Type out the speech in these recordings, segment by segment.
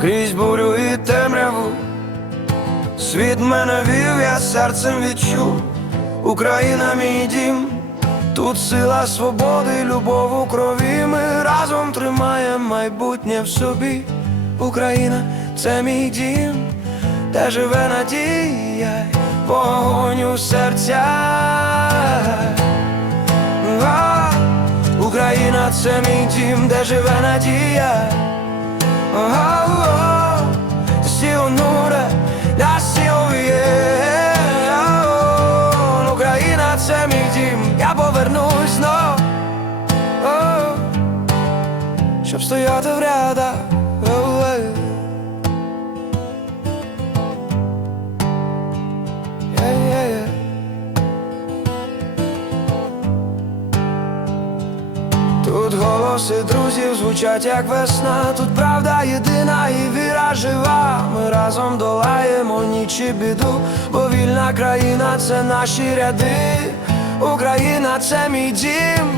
крізь бурю і темряву. Світ мене вів, я серцем відчув, Україна мій дім, тут сила свободи, любов у крові. Ми разом тримаємо майбутнє в собі. Україна це мій дім, де живе надія, вогонь у серцях. Україна це мій дім, де живе надія. Це мій дім, я повернусь знов Щоб стояти в рядах голоси друзів звучать як весна, тут правда єдина і віра жива. Ми разом долаємо ніч і біду, бо вільна країна це наші ряди. Україна це мій дім,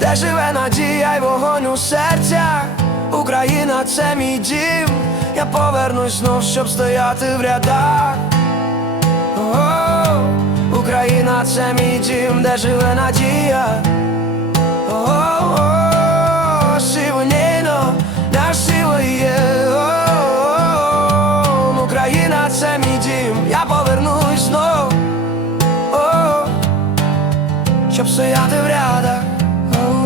де живе надія й вогонь у серцях. Україна це мій дім, я повернусь знов, щоб стояти в рядах. О, Україна це мій дім, де живе надія. Oh, стояти в рядах oh.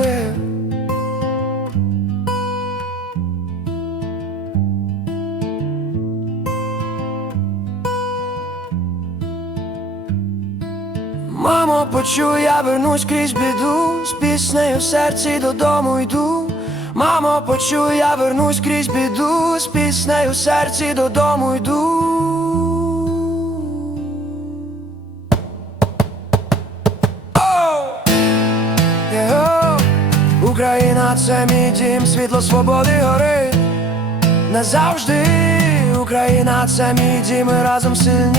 Мамо, почуй, я вернусь крізь біду, з піснею в серці додому йду. Мамо, почуй, я вернусь крізь біду, з піснею в серці додому йду. Україна це мій дім, світло свободи горить назавжди. Україна це мій дім, ми разом сильні,